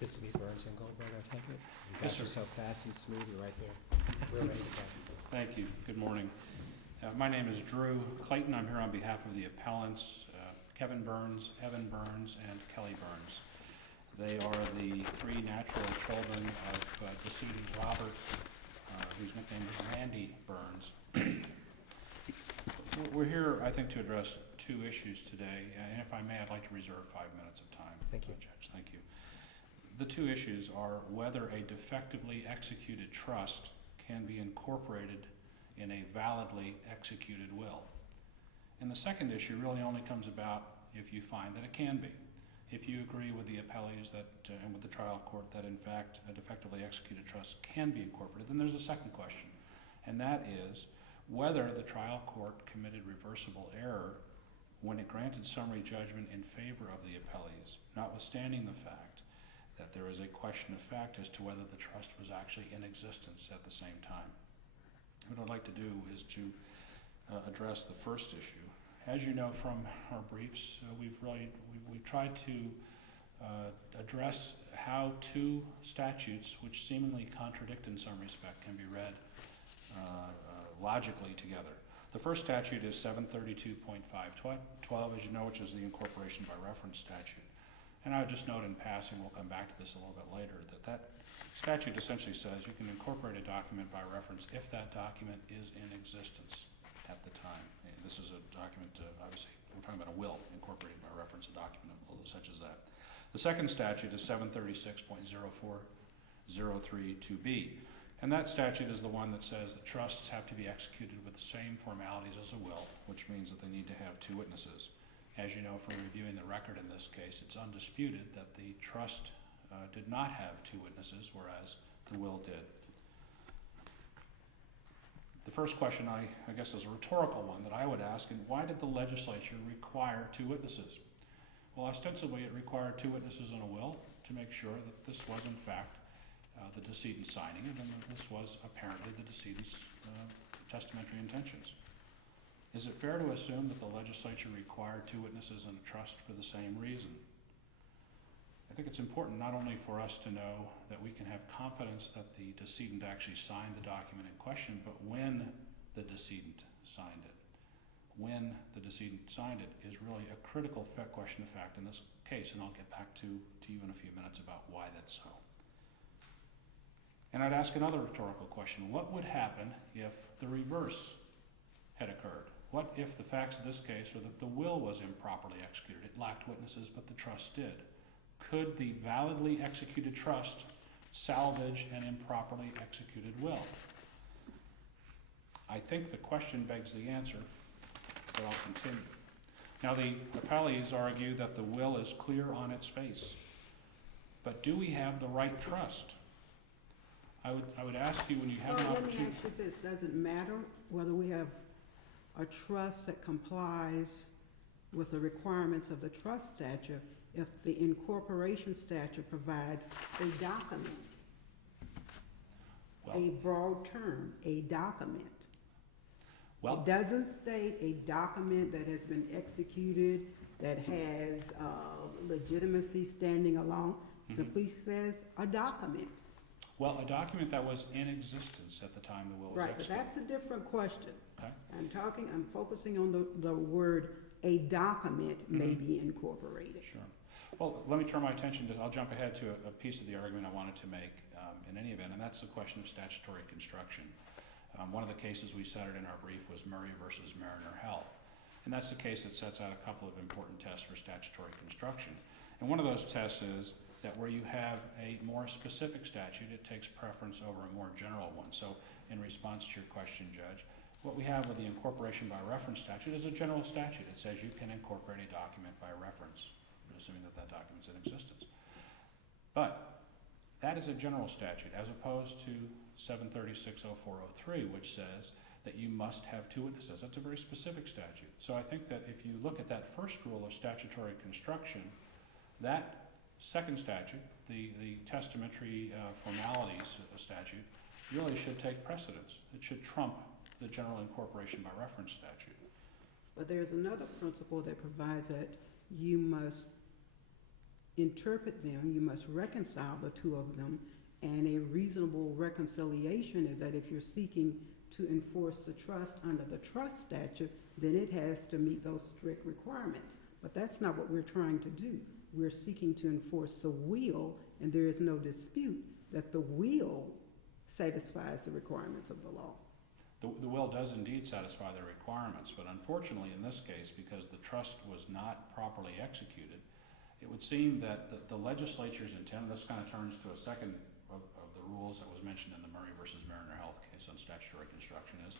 This will be Burns and Goldberg, I take it? You Yes, got sir. yourself fast and smooth, you're right there. We're ready to pass it. Thank you. Good morning. My name is Drew Clayton. I'm here on behalf of the appellants, Kevin Burns, Evan Burns, and Kelly Burns. They are the three natural children of decedent Robert, whose nickname is Randy Burns. We're here, I think, to address two issues today, and if I may, I'd like to reserve 5 minutes of time. Thank you. Judge, thank you. The two issues are whether a defectively executed trust can be incorporated in a validly executed will. And the second issue really only comes about if you find that it can be. If you agree with the appellees that, and with the trial court that in fact a defectively executed trust can be incorporated, then there's a second question, and that is whether the trial court committed reversible error when it granted summary judgment in favor of the appellees, notwithstanding the fact that there is a question of fact as to whether the trust was actually in existence at the same time. What I'd like to do is to address the first issue. As you know from our briefs, we've tried to address how two statutes which seemingly contradict in some respect can be read logically together. The first statute is 732.512, as you know, which is the incorporation by reference statute. And I would just note in passing, we'll come back to this a little bit later, that statute essentially says you can incorporate a document by reference if that document is in existence at the time. And this is a document, obviously, we're talking about a will incorporated by reference, a document such as that. The second statute is 736.04032B. And that statute is the one that says that trusts have to be executed with the same formalities as a will, which means that they need to have two witnesses. As you know from reviewing the record in this case, it's undisputed that the trust did not have two witnesses, whereas the will did. The first question, I guess, is a rhetorical one that I would ask, and why did the legislature require two witnesses? Well, ostensibly it required two witnesses in a will to make sure that this was in fact the decedent signing it, and that this was apparently the decedent's testamentary intentions. Is it fair to assume that the legislature required two witnesses in a trust for the same reason? I think it's important not only for us to know that we can have confidence that the decedent actually signed the document in question, but when the decedent signed it. When the decedent signed it is really a critical question of fact in this case, and I'll get back to you in a few minutes about why that's so. And I'd ask another rhetorical question. What would happen if the reverse had occurred? What if the facts of this case were that the will was improperly executed? It lacked witnesses, but the trust did. Could the validly executed trust salvage an improperly executed will? I think the question begs the answer, but I'll continue. Now, the appellees argue that the will is clear on its face, but do we have the right trust? I would ask you when you have an opportunity. Let me ask you this, does it matter whether we have a trust that complies with the requirements of the trust statute if the incorporation statute provides a document? Well, a broad term, a document. well, It doesn't state a document that has been executed, that has legitimacy standing alone. Simply says a document. well, a document that was in existence at the time the will was Right, but executed. that's a different question. Okay. I'm focusing on the word, a document may be incorporated. Sure. Well, let me turn my attention to, I'll jump ahead to a piece of the argument I wanted to make in any event, and that's the question of statutory construction. One of the cases we cited in our brief was Murray versus Mariner Health, and that's the case that sets out a couple of important tests for statutory construction. And one of those tests is that where you have a more specific statute, it takes preference over a more general one. So in response to your question, Judge, what we have with the incorporation by reference statute is a general statute. It says you can incorporate a document by reference, assuming that that document's in existence. But that is a general statute, as opposed to 736.0403, which says that you must have two witnesses. That's a very specific statute. So I think that if you look at that first rule of statutory construction, that second statute, the testamentary formalities statute, really should take precedence. It should trump the general incorporation by reference statute. But there's another principle that provides that you must interpret them, you must reconcile the two of them, and a reasonable reconciliation is that if you're seeking to enforce the trust under the trust statute, then it has to meet those strict requirements. But that's not what we're trying to do. We're seeking to enforce the will, and there is no dispute that the will satisfies the requirements of the law. The will does indeed satisfy the requirements, but unfortunately in this case, because the trust was not properly executed, it would seem that the legislature's intent, and this kind of turns to a second of the rules that was mentioned in the Murray versus Mariner Health case on statutory construction, is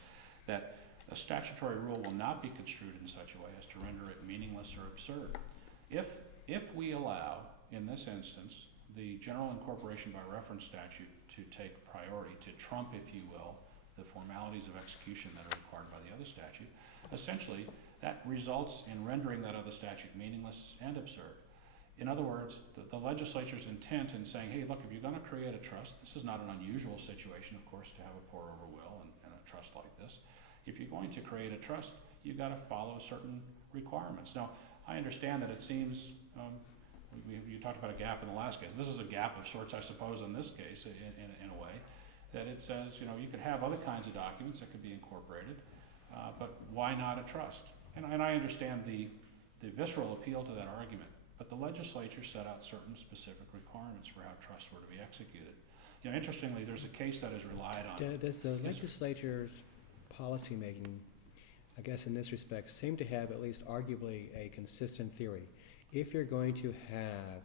that a statutory rule will not be construed in such a way as to render it meaningless or absurd. If we allow, in this instance, the general incorporation by reference statute to take priority, to trump, if you will, the formalities of execution that are required by the other statute, essentially that results in rendering that other statute meaningless and absurd. In other words, the legislature's intent in saying, hey, look, if you're going to create a trust, this is not an unusual situation, of course, to have a pour-over will and a trust like this. If you're going to create a trust, you've got to follow certain requirements. Now, I understand that it seems, you talked about a gap in the last case. This is a gap of sorts, I suppose, in this case, in a way, that it says, you could have other kinds of documents that could be incorporated, but why not a trust? And I understand the visceral appeal to that argument, but the legislature set out certain specific requirements for how trusts were to be executed. Interestingly, there's a case that is relied on. Does the legislature's policymaking, I guess in this respect, seem to have at least arguably a consistent theory? If you're going to have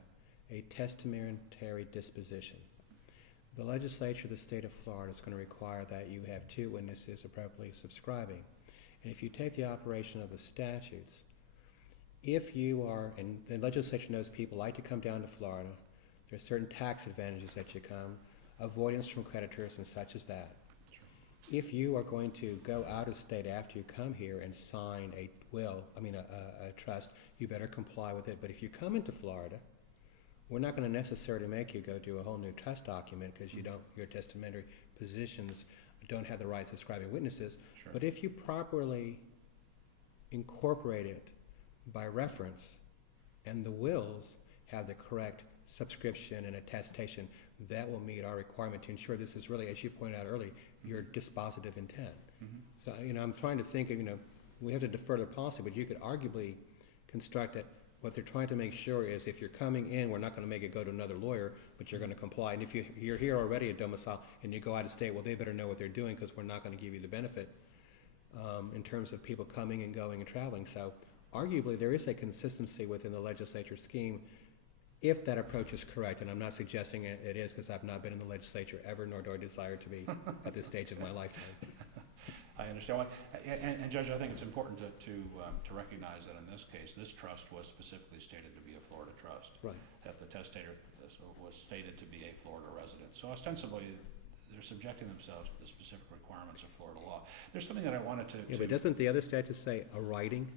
a testamentary disposition, the legislature of the state of Florida is going to require that you have two witnesses appropriately subscribing. And if you take the operation of the statutes, if you are, and the legislature knows people like to come down to Florida, there are certain tax advantages that you come, avoidance from creditors and such as that. If you are going to go out of state after you come here and sign a trust, you better comply with it. But if you come into Florida, we're not going to necessarily make you go do a whole new trust document because your testamentary positions don't have the right subscribing witnesses. Sure. But if you properly incorporate it by reference and the wills have the correct subscription and attestation, that will meet our requirement to ensure this is really, as you pointed out earlier, your dispositive intent. Mm-hmm. So, I'm trying to think of, we have to defer their policy, but you could arguably construct it. What they're trying to make sure is if you're coming in, we're not going to make it go to another lawyer, but you're going to comply. And if you're here already at domicile and you go out of state, well, they better know what they're doing because we're not going to give you the benefit in terms of people coming and going and traveling. So arguably there is a consistency within the legislature scheme if that approach is correct. And I'm not suggesting it is because I've not been in the legislature ever, nor do I desire to be at this stage of my lifetime. I understand. And Judge, I think it's important to recognize that in this case, this trust was specifically stated to be a Florida trust. Right. That the testator was stated to be a Florida resident. So ostensibly, they're subjecting themselves to the specific requirements of Florida law. There's something that I wanted to... Yeah, but doesn't the other statute say a writing?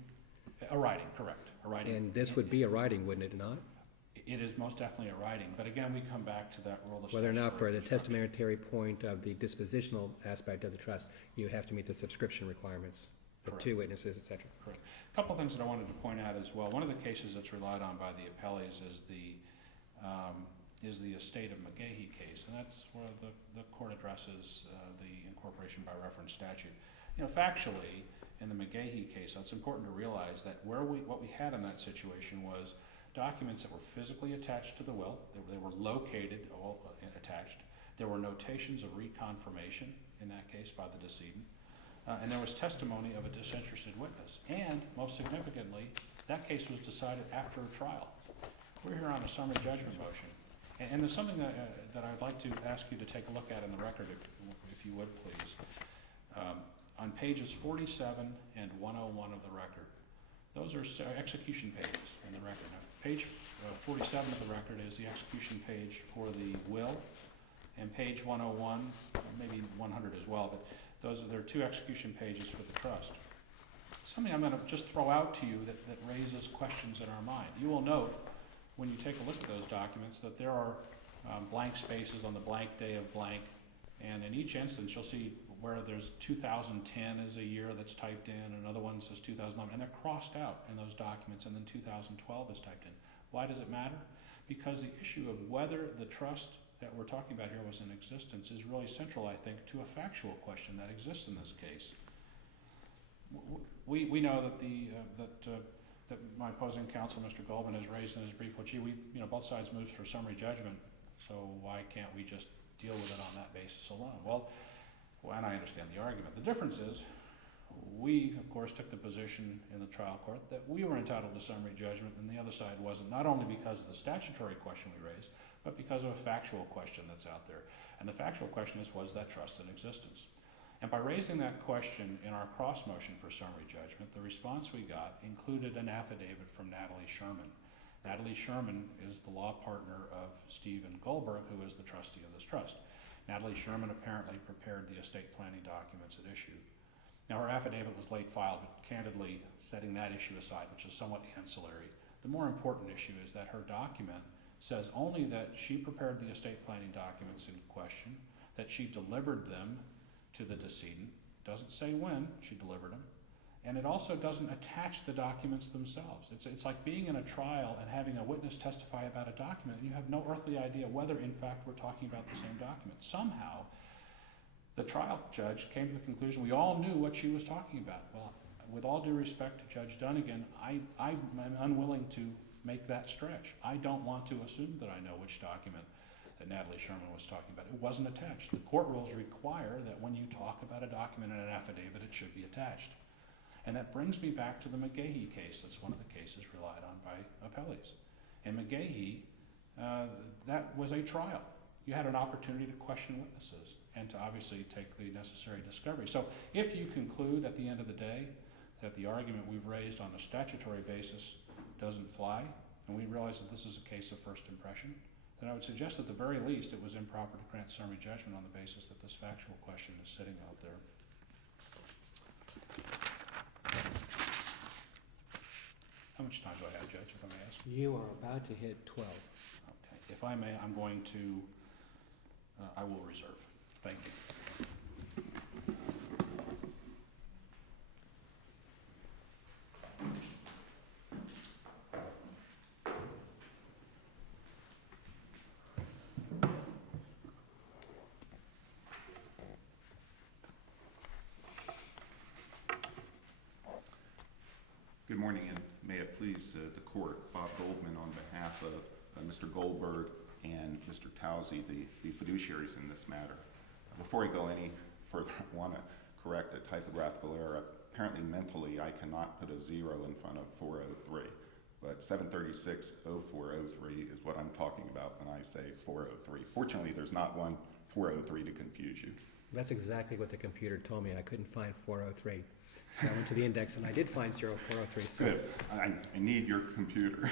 A writing, correct. A writing. And this would be a writing, wouldn't it not? It is most definitely a writing. But again, we come back to that rule of Whether or not for the statutory testamentary point of the dispositional aspect of the trust, you have to meet the subscription requirements, the Correct. two witnesses, et cetera. Correct. A couple of things that I wanted to point out as well. One of the cases that's relied on by the appellees is the estate of McGahey case, and that's where the court addresses the incorporation by reference statute. Factually, in the McGahey case, it's important to realize that what we had in that situation was documents that were physically attached to the will. They were located, all attached. There were notations of reconfirmation in that case by the decedent. And there was testimony of a disinterested witness. And most significantly, that case was decided after a trial. We're here on a summary judgment motion. And there's something that I'd like to ask you to take a look at in the record, if you would please. On pages 47 and 101 of the record, those are execution pages in the record. Now, page 47 of the record is the execution page for the will, and page 101, maybe 100 as well, but there are two execution pages for the trust. Something I'm going to just throw out to you that raises questions in our mind. You will note, when you take a look at those documents, that there are blank spaces on the blank day of blank, and in each instance you'll see where there's 2010 as a year that's typed in, another one says 2011, and they're crossed out in those documents, and then 2012 is typed in. Why does it matter? because the issue of whether the trust that we're talking about here was in existence is really central, I think, to a factual question that exists in this case. We know that my opposing counsel, Mr. Goldman, has raised in his brief, well, gee, both sides moved for summary judgment, so why can't we just deal with it on that basis alone? Well, and I understand the argument. The difference is, we, of course, took the position in the trial court that we were entitled to summary judgment and the other side wasn't, not only because of the statutory question we raised, but because of a factual question that's out there. And the factual question is, was that trust in existence? And by raising that question in our cross motion for summary judgment, the response we got included an affidavit from Natalie Sherman. Natalie Sherman is the law partner of Stephen Goldberg, who is the trustee of this trust. Natalie Sherman apparently prepared the estate planning documents at issue. Now, her affidavit was late filed, but candidly, setting that issue aside, which is somewhat ancillary, the more important issue is that her document says only that she prepared the estate planning documents in question, that she delivered them to the decedent, doesn't say when she delivered them, and it also doesn't attach the documents themselves. It's like being in a trial and having a witness testify about a document, and you have no earthly idea whether, in fact, we're talking about the same document. Somehow, the trial judge came to the conclusion we all knew what she was talking about. Well, with all due respect to Judge Dunnigan, I'm unwilling to make that stretch. I don't want to assume that I know which document that Natalie Sherman was talking about. It wasn't attached. The court rules require that when you talk about a document in an affidavit, it should be attached. And that brings me back to the McGahee case. That's one of the cases relied on by appellees. In McGahee, that was a trial. You had an opportunity to question witnesses and to obviously take the necessary discovery. So if you conclude at the end of the day that the argument we've raised on a statutory basis doesn't fly, and we realize that this is a case of first impression, then I would suggest at the very least it was improper to grant summary judgment on the basis that this factual question is sitting out there. How much time do I have, Judge, if I may ask? You are about to hit 12. Okay. If I may, I'm going to, I will reserve. Thank you. Good morning, and may it please the court, Bob Goldman on behalf of Mr. Goldberg and Mr. Towsey, the fiduciaries in this matter. Before I go any further, I want to correct a typographical error. Apparently, mentally, I cannot put a 0 in front of 403, but 736-0403 is what I'm talking about when I say 403. Fortunately, there's not one 403 to confuse you. That's exactly what the computer told me. I couldn't find 403. So I went to the index and I did find 0403. So good. I need your computer.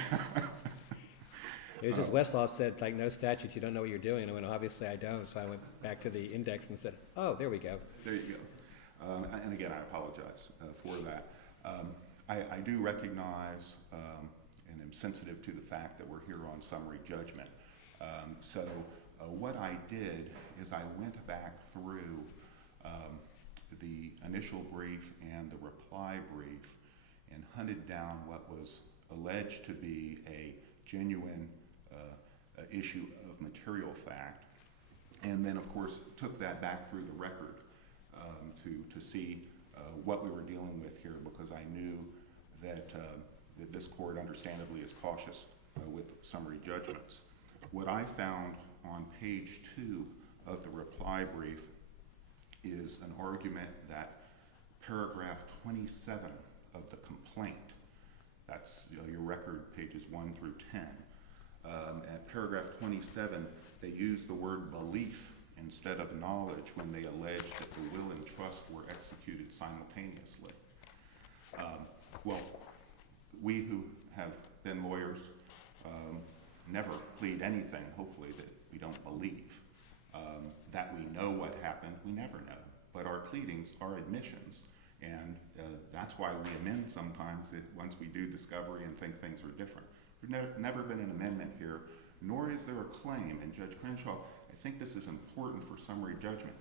it was just Westlaw said, like, no statute, you don't know what you're doing. And I went, obviously I don't. So I went back to the index and said, oh, there we go. There you go. And again, I apologize for that. I do recognize and am sensitive to the fact that we're here on summary judgment. So what I did is I went back through the initial brief and the reply brief and hunted down what was alleged to be a genuine issue of material fact, and then of course took that back through the record to see what we were dealing with here, because I knew that this court understandably is cautious with summary judgments. What I found on page 2 of the reply brief is an argument that paragraph 27 of the complaint, that's your record pages 1 through 10, at paragraph 27 they use the word belief instead of knowledge when they allege that the will and trust were executed simultaneously. Well, we who have been lawyers never plead anything, hopefully, that we don't believe. That we know what happened, we never know. But our pleadings are admissions, and that's why we amend sometimes once we do discovery and think things are different. There's never been an amendment here, nor is there a claim. And Judge Crenshaw, I think this is important for summary judgment.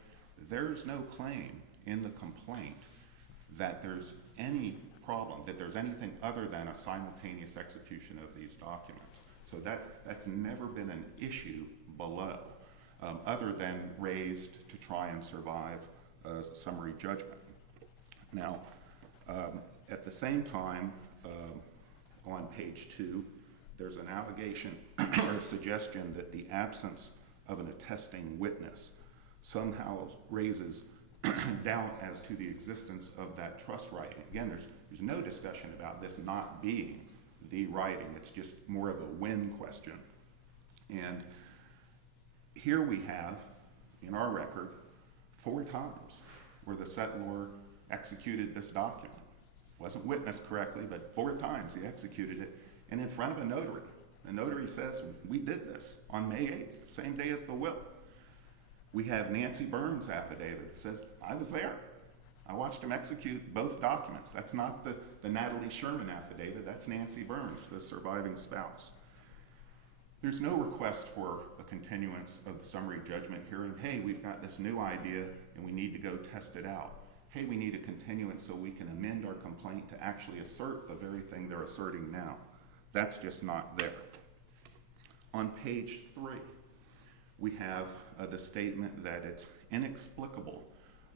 There's no claim in the complaint that there's any problem, that there's anything other than a simultaneous execution of these documents. So that's never been an issue below, other than raised to try and survive summary judgment. Now, at the same time, on page 2, there's an allegation or a suggestion that the absence of an attesting witness somehow raises doubt as to the existence of that trust writing. Again, there's no discussion about this not being the writing. It's just more of a when question. And here we have, in our record, 4 times where the settlor executed this document. Wasn't witnessed correctly, but 4 times he executed it, and in front of a notary. The notary says, we did this on May 8th, same day as the will. We have Nancy Burns' affidavit that says, I was there. I watched him execute both documents. That's not the Natalie Sherman affidavit, that's Nancy Burns, the surviving spouse. There's no request for a continuance of the summary judgment hearing. Hey, we've got this new idea and we need to go test it out. Hey, we need a continuance so we can amend our complaint to actually assert the very thing they're asserting now. That's just not there. On page 3, we have the statement that it's inexplicable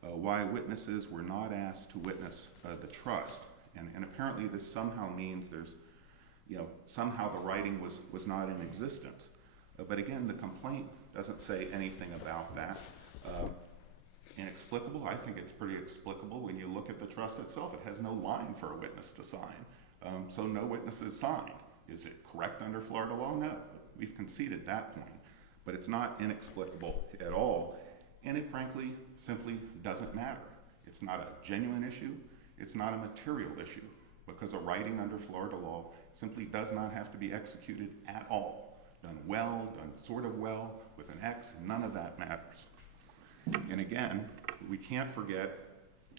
why witnesses were not asked to witness the trust. And apparently this somehow means there's, somehow the writing was not in existence. But again, the complaint doesn't say anything about that. Inexplicable, I think it's pretty explicable when you look at the trust itself. It has no line for a witness to sign. So no witnesses signed. Is it correct under Florida law? No. We've conceded that point. But it's not inexplicable at all. And it frankly simply doesn't matter. It's not a genuine issue. It's not a material issue, because a writing under Florida law simply does not have to be executed at all. Done well, done sort of well, with an X, none of that matters. And again, we can't forget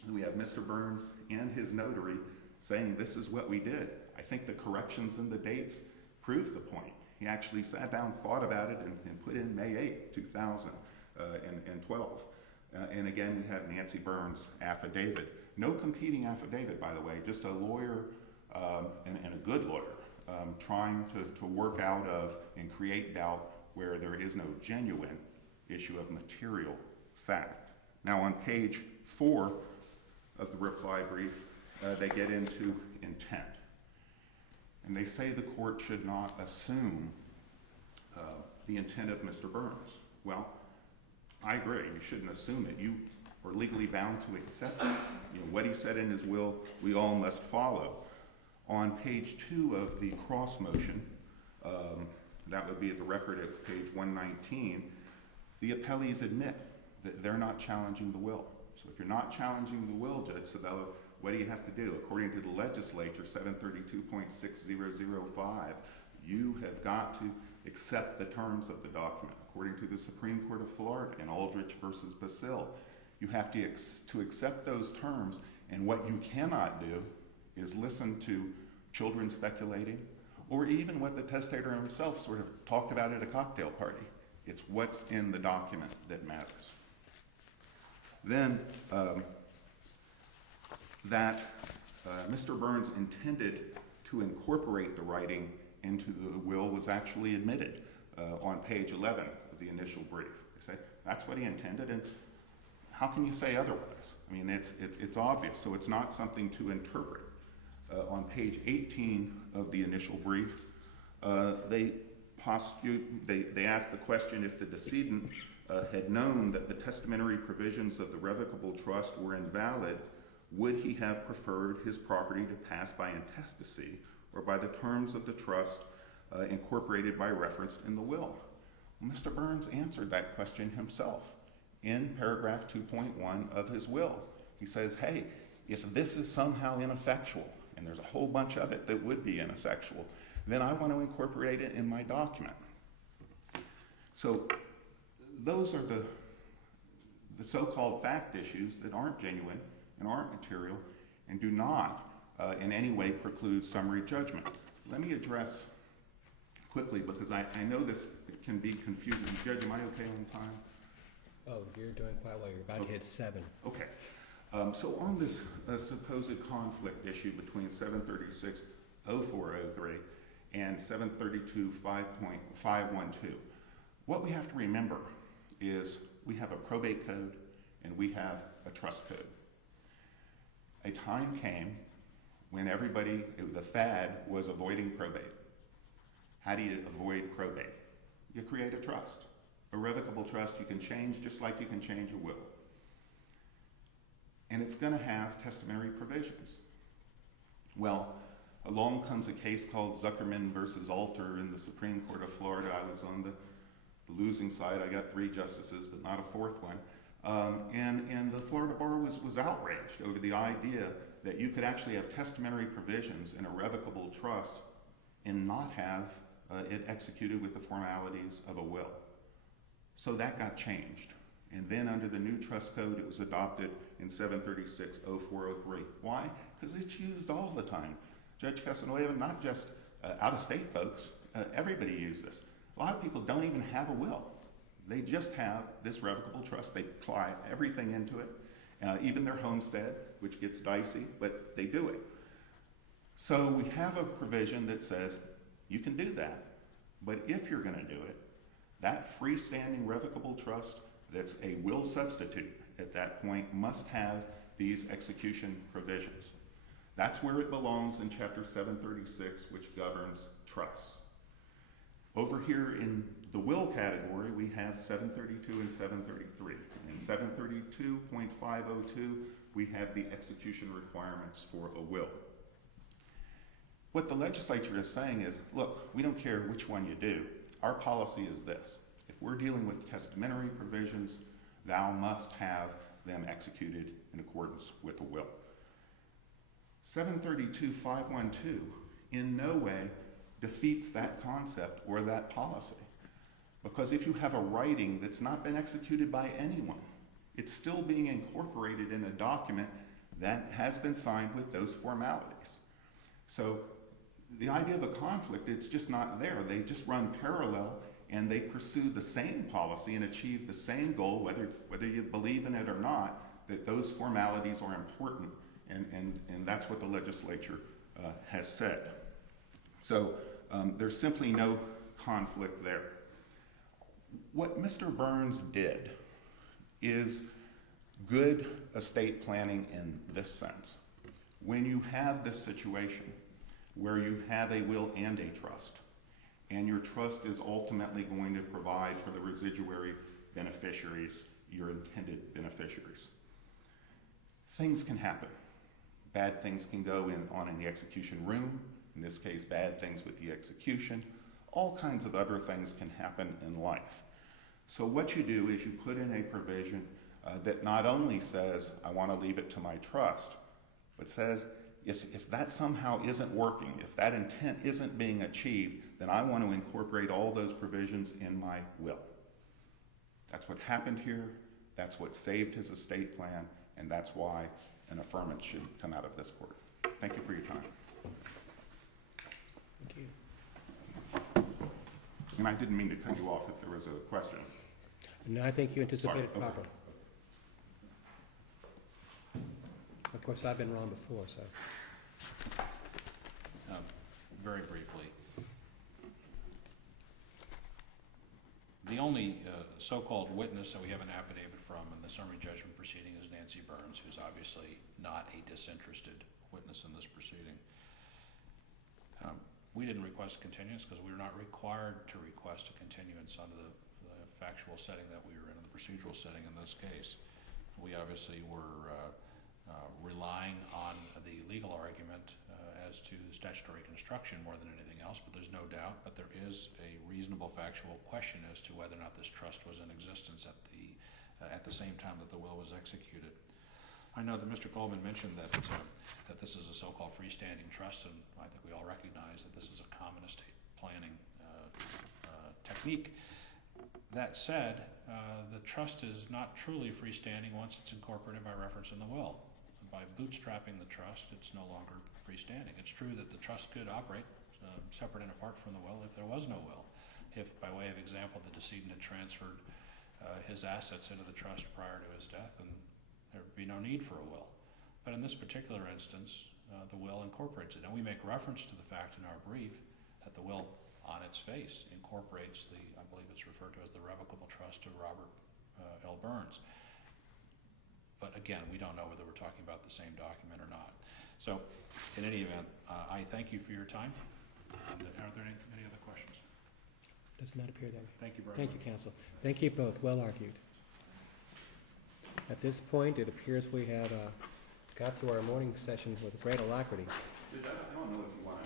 that we have Mr. Burns and his notary saying this is what we did. I think the corrections in the dates prove the point. He actually sat down, thought about it, and put in May 8, 2012. And again, we have Nancy Burns' affidavit. No competing affidavit, by the way, just a lawyer and a good lawyer trying to work out of and create doubt where there is no genuine issue of material fact. Now on page 4 of the reply brief, they get into intent. And they say the court should not assume the intent of Mr. Burns. Well, I agree, you shouldn't assume it. You are legally bound to accept it. What he said in his will, we all must follow. On page 2 of the cross motion, that would be at the record at page 119, the appellees admit that they're not challenging the will. So if you're not challenging the will, Judge Sabella, what do you have to do? According to the legislature, 732.6005, you have got to accept the terms of the document. According to the Supreme Court of Florida in Aldrich versus Basile, you have to accept those terms, and what you cannot do is listen to children speculating, or even what the testator himself sort of talked about at a cocktail party. It's what's in the document that matters. Then, that Mr. Burns intended to incorporate the writing into the will was actually admitted on page 11 of the initial brief. They say that's what he intended, and how can you say otherwise? I mean, it's obvious, so it's not something to interpret. On page 18 of the initial brief, they ask the question if the decedent had known that the testamentary provisions of the revocable trust were invalid, would he have preferred his property to pass by intestacy or by the terms of the trust incorporated by reference in the will? Well, Mr. Burns answered that question himself in paragraph 2.1 of his will. He says, hey, if this is somehow ineffectual, and there's a whole bunch of it that would be ineffectual, then I want to incorporate it in my document. So those are the so-called fact issues that aren't genuine and aren't material and do not in any way preclude summary judgment. Let me address quickly, because I know this can be confusing. Judge, am I okay on time? Oh, you're doing quite well. You're about to hit 7. Okay. So on this supposed conflict issue between 736-0403 and 732.512. What we have to remember is we have a probate code and we have a trust code. A time came when everybody, the fad was avoiding probate. How do you avoid probate? You create a trust. A revocable trust you can change just like you can change a will. And it's going to have testamentary provisions. Well, along comes a case called Zuckerman versus Alter in the Supreme Court of Florida. I was on the losing side. I got 3 justices, but not a 4th one. And the Florida bar was outraged over the idea that you could actually have testamentary provisions in a revocable trust and not have it executed with the formalities of a will. So that got changed. And then under the new trust code, it was adopted in 736.0403. Why? Because it's used all the time. Judge Casanova, not just out-of-state folks, everybody uses this. A lot of people don't even have a will. They just have this revocable trust. They apply everything into it, even their homestead, which gets dicey, but they do it. So we have a provision that says you can do that, but if you're going to do it, that freestanding revocable trust that's a will substitute at that point must have these execution provisions. That's where it belongs in Chapter 736, which governs trusts. Over here in the will category, we have 732 and 733. In 732.502, we have the execution requirements for a will. What the legislature is saying is, look, we don't care which one you do. Our policy is this. If we're dealing with testamentary provisions, thou must have them executed in accordance with a will. 732.512 in no way defeats that concept or that policy. Because if you have a writing that's not been executed by anyone, it's still being incorporated in a document that has been signed with those formalities. So the idea of a conflict, it's just not there. They just run parallel and they pursue the same policy and achieve the same goal, whether you believe in it or not, that those formalities are important. And that's what the legislature has said. So there's simply no conflict there. What Mr. Burns did is good estate planning in this sense. When you have this situation where you have a will and a trust, and your trust is ultimately going to provide for the residuary beneficiaries, your intended beneficiaries, things can happen. Bad things can go on in the execution room, in this case, bad things with the execution. All kinds of other things can happen in life. So what you do is you put in a provision that not only says, I want to leave it to my trust, but says, if that somehow isn't working, if that intent isn't being achieved, then I want to incorporate all those provisions in my will. That's what happened here. That's what saved his estate plan, and that's why an affirmance should come out of this court. Thank you for your time. Thank you. And I didn't mean to cut you off if there was a question. No, I think you anticipated Sorry, okay. properly. Of course, I've been wrong before, so. Very briefly. The only so-called witness that we have an affidavit from in the summary judgment proceeding is Nancy Burns, who's obviously not a disinterested witness in this proceeding. We didn't request continuance because we were not required to request a continuance under the factual setting that we were in, the procedural setting in this case. We obviously were relying on the legal argument as to statutory construction more than anything else, but there's no doubt that there is a reasonable factual question as to whether or not this trust was in existence at the same time that the will was executed. I know that Mr. Goldman mentioned that this is a so-called freestanding trust, and I think we all recognize that this is a common estate planning technique. That said, the trust is not truly freestanding once it's incorporated by reference in the will. By bootstrapping the trust, it's no longer freestanding. It's true that the trust could operate separate and apart from the will if there was no will. If, by way of example, the decedent had transferred his assets into the trust prior to his death, and there would be no need for a will. But in this particular instance, the will incorporates it. And we make reference to the fact in our brief that the will on its face incorporates the, I believe it's referred to as the Revocable Trust of Robert L. Burns. But again, we don't know whether we're talking about the same document or not. So, in any event, I thank you for your time. And are there any other questions? Does not appear that way. Thank you very Thank much. you, counsel. Thank you both, well argued. At this point, it appears we have got through our morning sessions with great alacrity. I don't know if you want to